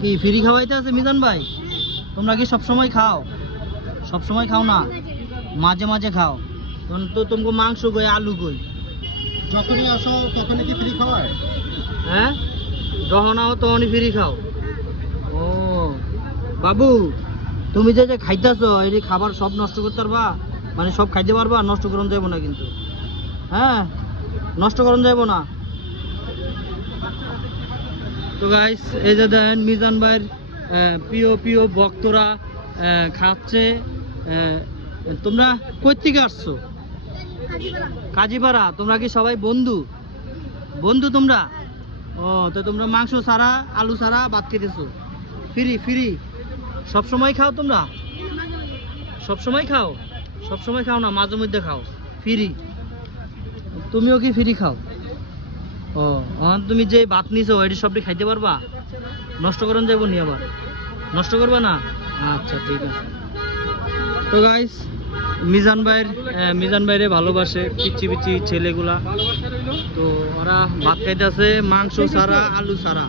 কি ফ্রি খাওয়াইতে আছে মিজান ভাই? তোমরা কি সব সময় খাও? সব সময় খাও না, মাঝে মাঝে খাও। তো তোমাকে মাংস কই, আলু কই? যখনই আসো তখনই কি ফ্রি খাওয়ায়? হ্যাঁ, যখন আও তখনই ফ্রি খাও। ও বাবু, তুমি যে যে খাইতেছো এই খাবার সব নষ্ট করতে পারবা? মানে সব খাইতে পারবা? নষ্ট করন যাবো না কিন্তু, হ্যাঁ নষ্ট করন যাবো না। তো গাইস, এই যে দেখেন মিজান ভাইয়ের প্রিয় প্রিয় ভক্তরা খাচ্ছে। তোমরা কই থেকে আসছো? কাজীপাড়া। তোমরা কি সবাই বন্ধু? বন্ধু তোমরা? ও, তো তোমরা মাংস ছাড়া, আলু ছাড়া ভাত খেতেছো ফ্রি ফ্রি? সব সময় খাও তোমরা? সব সময় খাও? সব সময় খাও না, মাঝে মধ্যে খাও ফ্রি? তুমিও কি ফ্রি খাও? ও, তুমি যে ভাত নিছো এটি সবটি খাইতে পারবা? নষ্ট করন যাবো নি আবার? নষ্ট করবা না? আচ্ছা ঠিক আছে। তো গাইস, মিজান ভাইরে ভালোবাসে পিচ্ছি পিচ্ছি ছেলেগুলা। তো ওরা ভাত খাইতেছে মাংস ছাড়া, আলু ছাড়া।